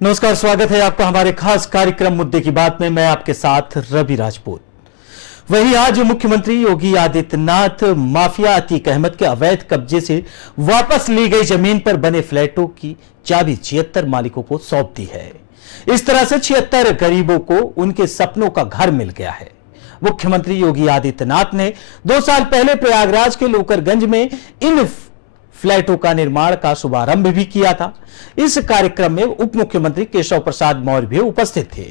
नमस्कार, स्वागत है आपका हमारे खास कार्यक्रम मुद्दे की बात में। मैं आपके साथ रवि राजपूत। वहीं आज मुख्यमंत्री योगी आदित्यनाथ माफिया अतीक अहमद के अवैध कब्जे से वापस ली गई जमीन पर बने फ्लैटों की चाबी 76 मालिकों को सौंप दी है। इस तरह से 76 गरीबों को उनके सपनों का घर मिल गया है। मुख्यमंत्री योगी आदित्यनाथ ने 2 साल पहले प्रयागराज के लोकरगंज में इन फ्लैटों का निर्माण का शुभारंभ भी किया था। इस कार्यक्रम में उप मुख्यमंत्री केशव प्रसाद मौर्य भी उपस्थित थे।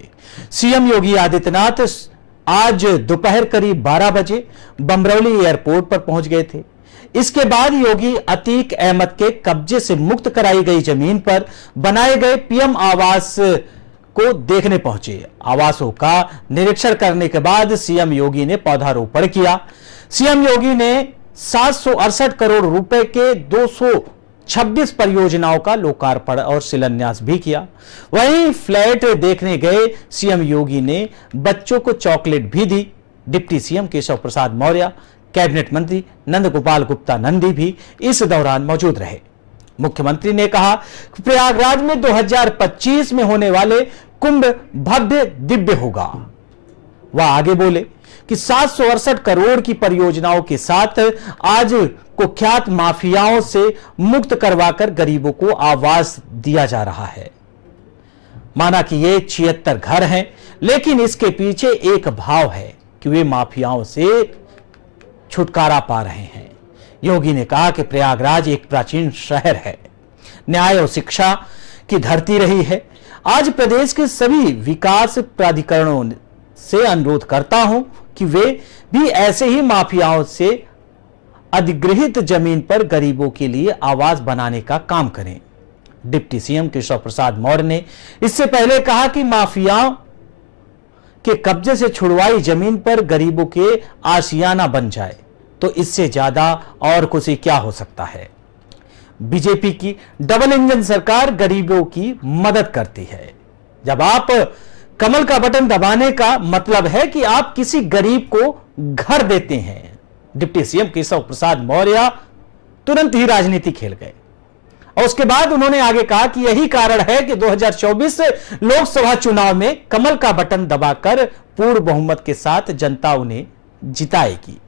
सीएम योगी आदित्यनाथ आज दोपहर करीब 12 बजे बमरौली एयरपोर्ट पर पहुंच गए थे। इसके बाद योगी अतीक अहमद के कब्जे से मुक्त कराई गई जमीन पर बनाए गए पीएम आवास को देखने पहुंचे। आवासों का निरीक्षण करने के बाद सीएम योगी ने पौधारोपण किया। सीएम योगी ने 768 करोड़ रुपए के 226 परियोजनाओं का लोकार्पण और शिलान्यास भी किया। वहीं फ्लैट देखने गए सीएम योगी ने बच्चों को चॉकलेट भी दी। Deputy CM Keshav Prasad Maurya, cabinet मंत्री नंदगोपाल गुप्ता नंदी भी इस दौरान मौजूद रहे। मुख्यमंत्री ने कहा कि प्रयागराज में 2025 में होने वाले कुंभ भव्य दिव्य होगा। वह आगे बोले कि 768 करोड़ की परियोजनाओं के साथ आज कुख्यात माफियाओं से मुक्त करवाकर गरीबों को आवास दिया जा रहा है। माना कि ये 76 घर हैं, लेकिन इसके पीछे एक भाव है कि वे माफियाओं से छुटकारा पा रहे हैं। योगी ने कहा कि प्रयागराज एक प्राचीन शहर है, न्याय और शिक्षा की धरती रही है। आज प्रदेश के सभी विकास प्राधिकरणों से अनुरोध करता हूं कि वे भी ऐसे ही माफियाओं से अधिग्रहित जमीन पर गरीबों के लिए आवास बनाने का काम करें। डिप्टी सीएम केशव प्रसाद मौर्य ने इससे पहले कहा कि माफियाओं के कब्जे से छुड़वाई जमीन पर गरीबों के आशियाना बन जाए तो इससे ज्यादा और कुछ क्या हो सकता है। बीजेपी की डबल इंजन सरकार गरीबों की मदद करती है। जब आप कमल का बटन दबाने का मतलब है कि आप किसी गरीब को घर देते हैं। डिप्टी सीएम केशव प्रसाद मौर्य तुरंत ही राजनीति खेल गए और उसके बाद उन्होंने आगे कहा कि यही कारण है कि 2024 लोकसभा चुनाव में कमल का बटन दबाकर पूर्ण बहुमत के साथ जनता उन्हें जिताएगी।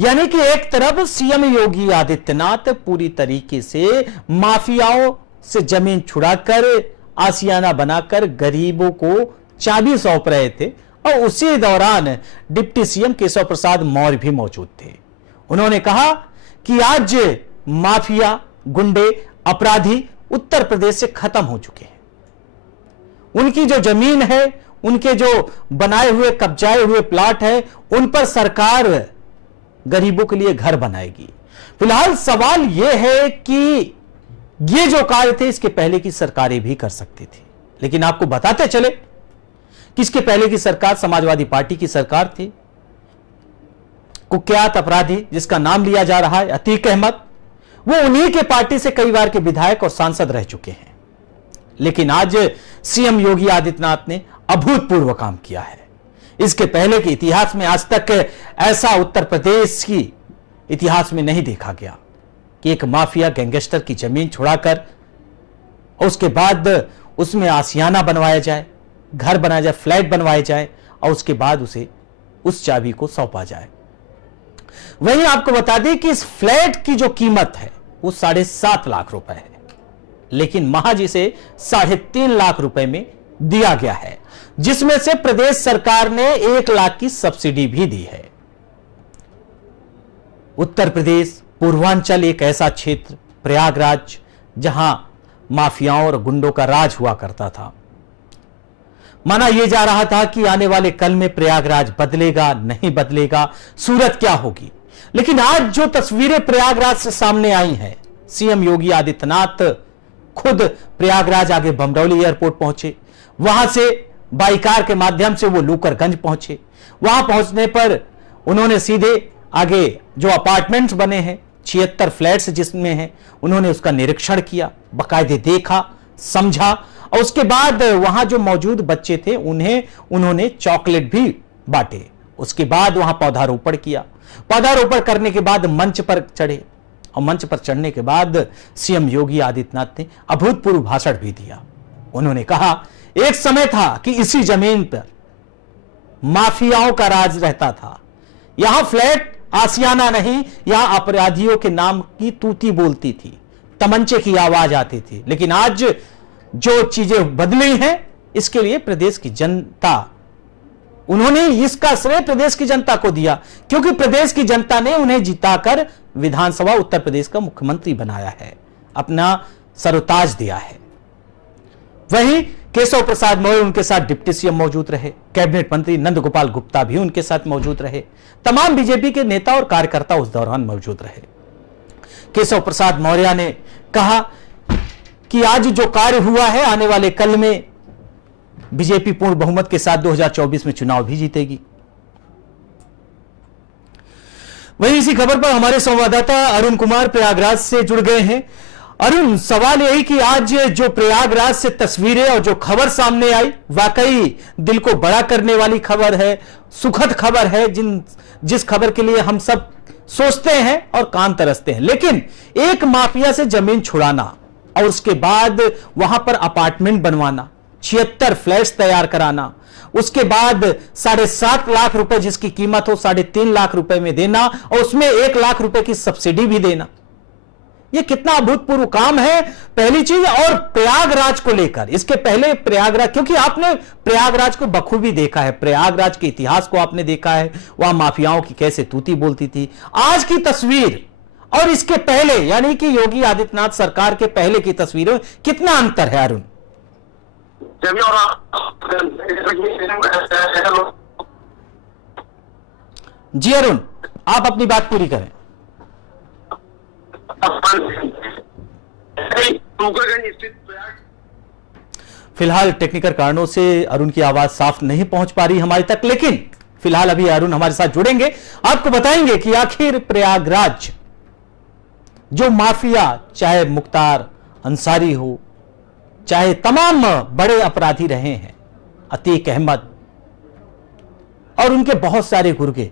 यानी कि एक तरफ सीएम योगी आदित्यनाथ पूरी तरीके से माफियाओं से जमीन छुड़ाकर आशियाना बनाकर गरीबों को चाबी सौंप रहे थे और उसी दौरान डिप्टी सीएम केशव प्रसाद मौर्य भी मौजूद थे। उन्होंने कहा कि आज माफिया, गुंडे, अपराधी उत्तर प्रदेश से खत्म हो चुके हैं। उनकी जो जमीन है, उनके जो बनाए हुए कब्जाए हुए प्लाट है, उन पर सरकार गरीबों के लिए घर बनाएगी। फिलहाल सवाल यह है कि ये जो कार्य थे इसके पहले की सरकारें भी कर सकती थी, लेकिन आपको बताते चले कि इसके पहले की सरकार समाजवादी पार्टी की सरकार थी। कुख्यात अपराधी जिसका नाम लिया जा रहा है अतीक अहमद, वो उन्हीं के पार्टी से कई बार के विधायक और सांसद रह चुके हैं। लेकिन आज सीएम योगी आदित्यनाथ ने अभूतपूर्व काम किया है। इसके पहले के इतिहास में आज तक ऐसा उत्तर प्रदेश की इतिहास में नहीं देखा गया कि एक माफिया गैंगस्टर की जमीन छुड़ाकर उसके बाद उसमें आशियाना बनवाया जाए, घर बनाया जाए, फ्लैट बनवाए जाए और उसके बाद उसे उस चाबी को सौंपा जाए। वहीं आपको बता दें कि इस फ्लैट की जो कीमत है वो 7.5 लाख रुपए है, लेकिन महज इसे 3.5 लाख रुपए में दिया गया है, जिसमें से प्रदेश सरकार ने 1 लाख की सब्सिडी भी दी है। उत्तर प्रदेश पूर्वांचल एक ऐसा क्षेत्र, प्रयागराज, जहां माफियाओं और गुंडों का राज हुआ करता था। माना यह जा रहा था कि आने वाले कल में प्रयागराज बदलेगा, नहीं बदलेगा, सूरत क्या होगी। लेकिन आज जो तस्वीरें प्रयागराज से सामने आई हैं, सीएम योगी आदित्यनाथ खुद प्रयागराज आगे बमरौली एयरपोर्ट पहुंचे, वहां से बाइकार के माध्यम से वो लोकरगंज पहुंचे। वहां पहुंचने पर उन्होंने सीधे आगे जो अपार्टमेंट्स बने हैं, 76 फ्लैट्स जिसमें हैं, उन्होंने उसका निरीक्षण किया, बाकायदे देखा, समझा और उसके बाद वहां जो मौजूद बच्चे थे उन्होंने चॉकलेट भी बांटे। उसके बाद वहां पौधारोपण किया। पौधारोपण करने के बाद मंच पर चढ़े और मंच पर चढ़ने के बाद सीएम योगी आदित्यनाथ ने अभूतपूर्व भाषण भी दिया। उन्होंने कहा, एक समय था कि इसी जमीन पर माफियाओं का राज रहता था। यहां फ्लैट आसियाना नहीं, यहां अपराधियों के नाम की तूती बोलती थी, तमंचे की आवाज आती थी। लेकिन आज जो चीजें बदली हैं, इसके लिए प्रदेश की जनता, उन्होंने इसका श्रेय प्रदेश की जनता को दिया, क्योंकि प्रदेश की जनता ने उन्हें जिताकर विधानसभा उत्तर प्रदेश का मुख्यमंत्री बनाया है, अपना सरोताज दिया है। वहीं केशव प्रसाद मौर्य उनके साथ डिप्टी सीएम मौजूद रहे, कैबिनेट मंत्री नंद गोपाल गुप्ता भी उनके साथ मौजूद रहे, तमाम बीजेपी के नेता और कार्यकर्ता उस दौरान मौजूद रहे। केशव प्रसाद मौर्य ने कहा कि आज जो कार्य हुआ है, आने वाले कल में बीजेपी पूर्ण बहुमत के साथ 2024 में चुनाव भी जीतेगी। वहीं इसी खबर पर हमारे संवाददाता अरुण कुमार प्रयागराज से जुड़ गए हैं। अरुण, सवाल यही कि आज जो प्रयागराज से तस्वीरें और जो खबर सामने आई, वाकई दिल को बड़ा करने वाली खबर है, सुखद खबर है, जिस खबर के लिए हम सब सोचते हैं और कान तरसते हैं। लेकिन एक माफिया से जमीन छुड़ाना और उसके बाद वहां पर अपार्टमेंट बनवाना, 76 फ्लैट्स तैयार कराना, उसके बाद 7.5 लाख रुपए जिसकी कीमत हो 3.5 लाख रुपए में देना और उसमें 1 लाख रुपए की सब्सिडी भी देना, यह कितना अभूतपूर्व काम है, पहली चीज। और प्रयागराज को लेकर, इसके पहले प्रयागराज, क्योंकि आपने प्रयागराज को बखूबी देखा है, प्रयागराज के इतिहास को आपने देखा है, वहां माफियाओं की कैसे तूती बोलती थी। आज की तस्वीर और इसके पहले, यानी कि योगी आदित्यनाथ सरकार के पहले की तस्वीरों, कितना अंतर है अरुण? जी अरुण, आप अपनी बात पूरी करें। फिलहाल टेक्निकल कारणों से अरुण की आवाज साफ नहीं पहुंच पा रही हमारे तक, लेकिन फिलहाल अभी अरुण हमारे साथ जुड़ेंगे, आपको बताएंगे कि आखिर प्रयागराज जो माफिया, चाहे मुख्तार अंसारी हो, चाहे तमाम बड़े अपराधी रहे हैं, अतीक अहमद और उनके बहुत सारे गुर्गे,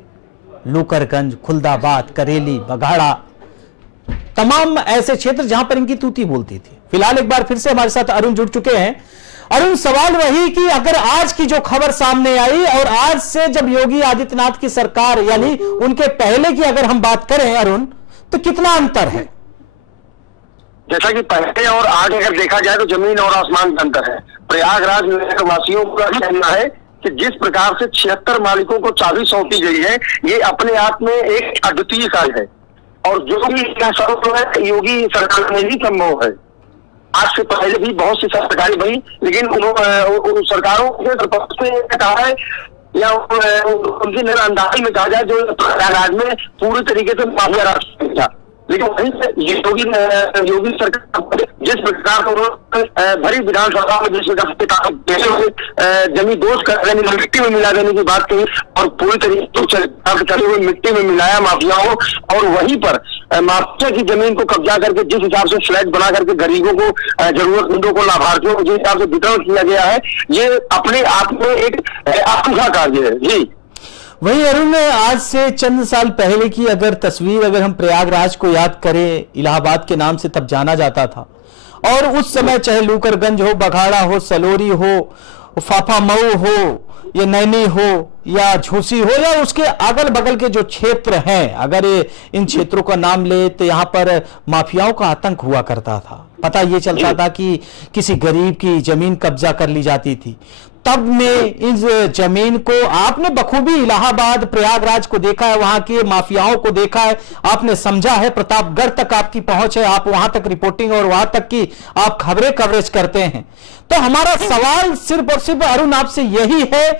लूकरगंज, खुलदाबाद, करेली, बघाड़ा, तमाम ऐसे क्षेत्र जहां पर इनकी तूती बोलती थी। फिलहाल एक बार फिर से हमारे साथ अरुण जुड़ चुके हैं। अरुण, सवाल वही कि अगर आज की जो खबर सामने आई और आज से जब योगी आदित्यनाथ की सरकार, यानी उनके पहले की अगर हम बात करें अरुण, तो कितना अंतर है? जैसा कि पहले और आज अगर देखा जाए तो जमीन और आसमान का अंतर है। प्रयागराज वासियों का कहना है कि जिस प्रकार से 76 मालिकों को चाबी सौंपी गई है, ये अपने आप में एक अद्वितीय कार्य है और जो भी संभव है योगी सरकार में ही संभव है। आज से पहले भी बहुत सी सरकारें बनी, लेकिन उन सरकारों ने कहा है या उनकी नजरअंदाजी में कहा जाए, जो प्रयागराज में पूरी तरीके से माफिया राज था। लेकिन वहीं से योगी सरकार जिस प्रकार का भरी विधानसभा में जिस प्रकार जमीन दोष कर मिट्टी में मिला देने की बात कही और पूरी तरीके से चली हुई मिट्टी में मिलाया माफियाओं, और वहीं पर माफिया की जमीन को कब्जा करके जिस हिसाब से फ्लैट बना करके गरीबों को, जरूरतमंदों को, लाभार्थियों को जिस हिसाब से वितरण किया गया है, ये अपने आप में एक अनूठा कार्य है। जी वही अरुण, आज से चंद साल पहले की अगर तस्वीर, अगर हम प्रयागराज को याद करें, इलाहाबाद के नाम से तब जाना जाता था और उस समय चाहे लूकरगंज हो, बघाड़ा हो, सलोरी हो, फाफामऊ हो या नैनी हो या झूसी हो या उसके अगल बगल के जो क्षेत्र हैं, अगर इन क्षेत्रों का नाम ले तो यहाँ पर माफियाओं का आतंक हुआ करता था। पता ये चलता था कि किसी गरीब की जमीन कब्जा कर ली जाती थी। तब में इस जमीन को आपने बखूबी इलाहाबाद, प्रयागराज को देखा है, वहां के माफियाओं को देखा है, आपने समझा है, प्रतापगढ़ तक आपकी पहुंच है, आप वहां तक रिपोर्टिंग और वहां तक की आप खबरें कवरेज करते हैं। तो हमारा सवाल सिर्फ और सिर्फ अरुण आपसे यही है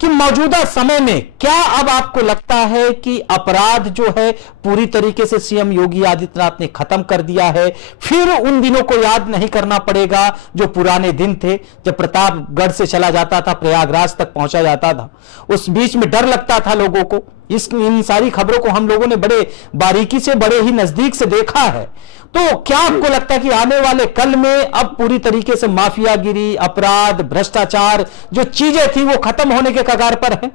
कि मौजूदा समय में क्या अब आपको लगता है कि अपराध जो है पूरी तरीके से सीएम योगी आदित्यनाथ ने खत्म कर दिया है? फिर उन दिनों को याद नहीं करना पड़ेगा जो पुराने दिन थे, जब प्रतापगढ़ से चला जाता था, प्रयागराज तक पहुंचा जाता था, उस बीच में डर लगता था लोगों को। इन सारी खबरों को हम लोगों ने बड़े बारीकी से, बड़े ही नजदीक से देखा है। तो क्या आपको लगता है कि आने वाले कल में अब पूरी तरीके से माफियागिरी, अपराध, भ्रष्टाचार जो चीजें थी वो खत्म होने के कगार पर है?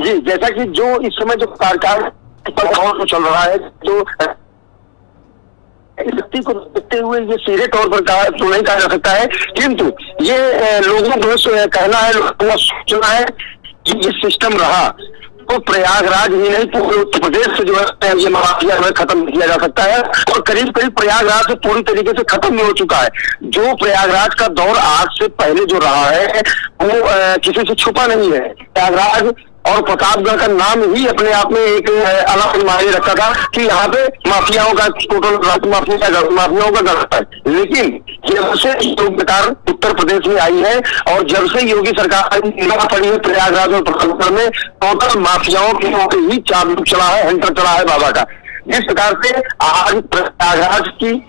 जी, जैसा कि जो इस समय जो कार्यकाल चल रहा है, जो इस व्यक्ति को देखते हुए ये सीधे तौर पर कहा तो नहीं कहा जा सकता है, किंतु ये लोगों को कहना है, लोगों को सोचना है कि ये सिस्टम रहा तो प्रयागराज ही नहीं पूरे उत्तर प्रदेश से जो है ये माफिया जो है खत्म किया जा सकता है, और करीब करीब प्रयागराज से पूरी तरीके से खत्म भी हो चुका है। जो प्रयागराज का दौर आज से पहले जो रहा है वो किसी से छुपा नहीं है। प्रयागराज और प्रतापगढ़ का नाम ही अपने आप में एक अलग मायने रखता था कि यहाँ पे माफियाओं का टोटल माफियाओं का गढ़ है। लेकिन जब से योगी सरकार उत्तर प्रदेश में आई है और जब से योगी सरकार पड़ी है प्रयागराज और प्रतापगढ़ में, टोटल माफियाओं के ही चाबुक चला है, हंटर चला है बाबा का। जिस प्रकार से आज प्रयागराज की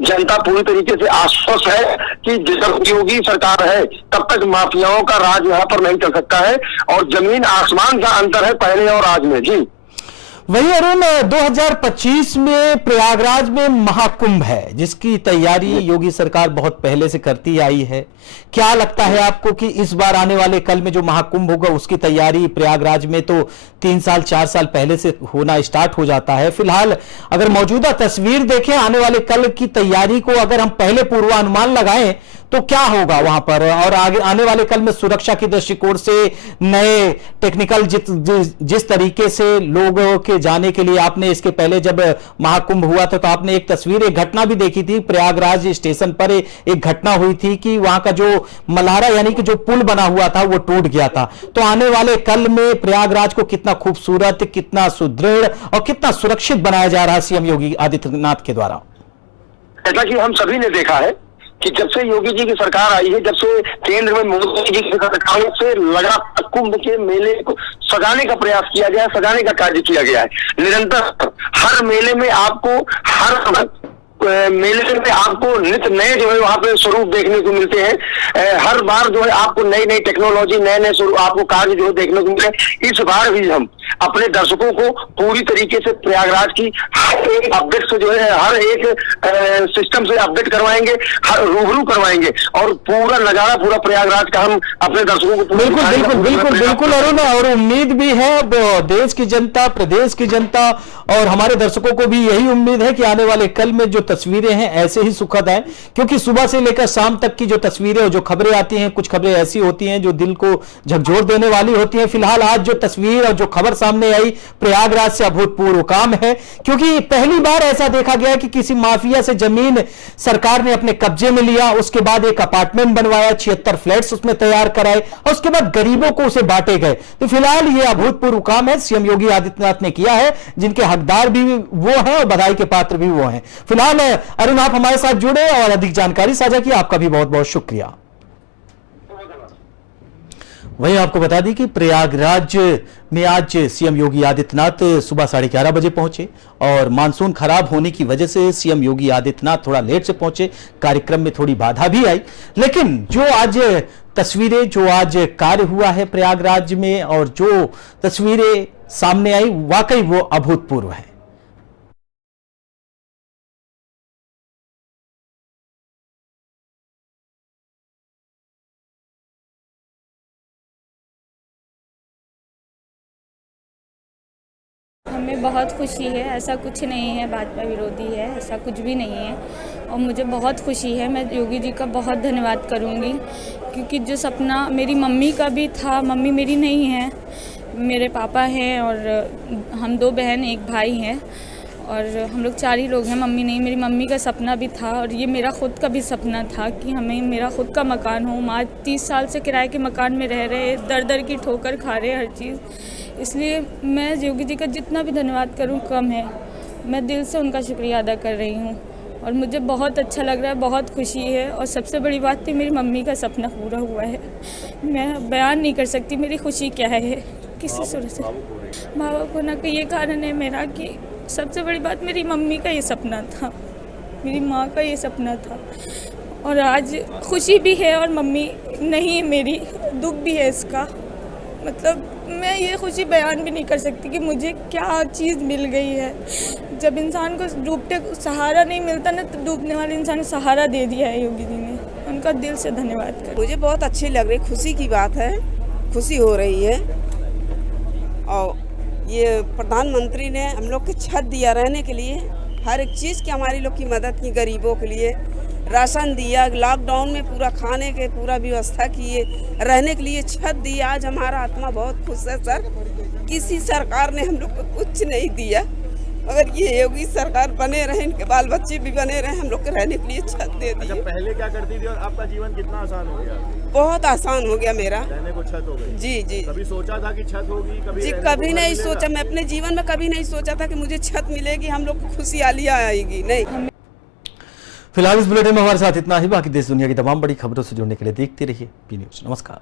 जनता पूरी तरीके से आश्वस्त है कि जब योगी सरकार है तब तक माफियाओं का राज यहाँ पर नहीं चल सकता है, और जमीन आसमान का अंतर है पहले और आज में। जी वही अरुण, 2025 में प्रयागराज में महाकुंभ है जिसकी तैयारी योगी सरकार बहुत पहले से करती आई है। क्या लगता है आपको कि इस बार आने वाले कल में जो महाकुंभ होगा उसकी तैयारी प्रयागराज में तो 3 साल 4 साल पहले से होना स्टार्ट हो जाता है। फिलहाल अगर मौजूदा तस्वीर देखें आने वाले कल की तैयारी को, अगर हम पहले पूर्वानुमान लगाएं तो क्या होगा वहां पर, और आगे आने वाले कल में सुरक्षा की दृष्टिकोण से नए टेक्निकल जिस तरीके से लोगों के जाने के लिए, आपने इसके पहले जब महाकुंभ हुआ था तो आपने एक तस्वीर, एक घटना भी देखी थी प्रयागराज स्टेशन पर, एक घटना हुई थी कि वहां का जो मल्हारा यानी कि जो पुल बना हुआ था वो टूट गया था। तो आने वाले कल में प्रयागराज को कितना खूबसूरत, कितना सुदृढ़ और कितना सुरक्षित बनाया जा रहा है सीएम योगी आदित्यनाथ के द्वारा। ऐसा कि हम सभी ने देखा है कि जब से योगी जी की सरकार आई है, जब से केंद्र में मोदी जी की सरकार से लगातार कुंभ के मेले को सजाने का प्रयास किया गया, सजाने का कार्य किया गया है। निरंतर हर मेले में आपको नित्य नए जो है वहां पे स्वरूप देखने को मिलते हैं। हर बार जो है आपको नई नई टेक्नोलॉजी, नए नए स्वरूप आपको कार्य जो है देखने को मिलते हैं। इस बार भी हम अपने दर्शकों को पूरी तरीके से प्रयागराज की हर एक अपडेट से जो है हर एक सिस्टम से अपडेट करवाएंगे, रूबरू करवाएंगे, और पूरा नजारा पूरा प्रयागराज का हम अपने दर्शकों को बिल्कुल अरुण, और उम्मीद भी है देश की जनता, प्रदेश की जनता और हमारे दर्शकों को भी यही उम्मीद है कि आने वाले कल में जो तस्वीरें हैं ऐसे ही सुखद हैं, क्योंकि सुबह से लेकर शाम तक की जो तस्वीरें और जो खबरें आती हैं, कुछ खबरें ऐसी होती हैं जो दिल को झकझोर देने वाली होती हैं। फिलहाल आज जो तस्वीर और जो खबर सामने आई प्रयागराज से अभूतपूर्व काम है, क्योंकि पहली बार ऐसा देखा गया कि किसी माफिया से जमीन सरकार ने अपने कब्जे में लिया, उसके बाद एक अपार्टमेंट बनवाया, 76 फ्लैट्स उसमें तैयार कराए और उसके बाद गरीबों को उसे बांटे गए। तो फिलहाल यह अभूतपूर्व काम है सीएम योगी आदित्यनाथ ने किया है, जिनके हकदार भी वो हैं और बधाई के पात्र भी वो हैं। फिलहाल अरुण, आप हमारे साथ जुड़े और अधिक जानकारी साझा की, आपका भी बहुत बहुत शुक्रिया। वहीं आपको बता दी कि प्रयागराज में आज सीएम योगी आदित्यनाथ सुबह 11:30 बजे पहुंचे और मानसून खराब होने की वजह से सीएम योगी आदित्यनाथ थोड़ा लेट से पहुंचे, कार्यक्रम में थोड़ी बाधा भी आई। लेकिन जो आज तस्वीरें, जो आज कार्य हुआ है प्रयागराज में और जो तस्वीरें सामने आई, वाकई वो अभूतपूर्व है। हमें बहुत खुशी है, ऐसा कुछ नहीं है भाजपा विरोधी है, ऐसा कुछ भी नहीं है, और मुझे बहुत खुशी है। मैं योगी जी का बहुत धन्यवाद करूंगी, क्योंकि जो सपना मेरी मम्मी का भी था, मम्मी मेरी नहीं है, मेरे पापा हैं और हम 2 बहन 1 भाई हैं और हम लोग 4 ही लोग हैं, मम्मी नहीं। मेरी मम्मी का सपना भी था और ये मेरा खुद का भी सपना था कि हमें मेरा खुद का मकान हो। आज 30 साल से किराए के मकान में रह रहे, दर दर की ठोकर खा रहे हर चीज़, इसलिए मैं योगी जी का जितना भी धन्यवाद करूं कम है। मैं दिल से उनका शुक्रिया अदा कर रही हूं और मुझे बहुत अच्छा लग रहा है, बहुत खुशी है। और सबसे बड़ी बात थी, मेरी मम्मी का सपना पूरा हुआ है। मैं बयान नहीं कर सकती मेरी खुशी क्या है, किसी सूरत से भावुक होने का ये कारण है मेरा कि सबसे बड़ी बात मेरी मम्मी का ये सपना था, मेरी माँ का ये सपना था, और आज खुशी भी है और मम्मी नहीं है मेरी, दुख भी है इसका। मतलब मैं ये खुशी बयान भी नहीं कर सकती कि मुझे क्या चीज़ मिल गई है। जब इंसान को डूबते सहारा नहीं मिलता ना, तो डूबने वाले इंसान को सहारा दे दिया है योगी जी ने, उनका दिल से धन्यवाद कर। मुझे बहुत अच्छी लग रही, खुशी की बात है, खुशी हो रही है। और ये प्रधानमंत्री ने हम लोग को छत दिया रहने के लिए, हर एक चीज़ की हमारी लोग की मदद की, गरीबों के लिए राशन दिया, लॉकडाउन में पूरा खाने के पूरा व्यवस्था किए, रहने के लिए छत दिया। आज हमारा आत्मा बहुत खुश है सर। किसी सरकार ने हम लोग को कुछ नहीं दिया, मगर ये योगी सरकार बने रहे, इनके बाल बच्चे भी बने रहे, हम लोग के रहने के लिए छत दे दी। अच्छा, पहले क्या करती थी और आपका जीवन कितना आसान हो गया? बहुत आसान हो गया मेरा, रहने को छत हो गई। जी जी। कभी सोचा था कि छत होगी? जी कभी नहीं सोचा, मैं अपने जीवन में कभी नहीं सोचा था कि मुझे छत मिलेगी, हम लोग को खुशहालियाँ आएगी, नहीं। फिलहाल इस बुलेटिन में हमारे साथ इतना ही। बाकी देश दुनिया की तमाम बड़ी खबरों से जुड़ने के लिए देखते रहिए पी न्यूज। नमस्कार।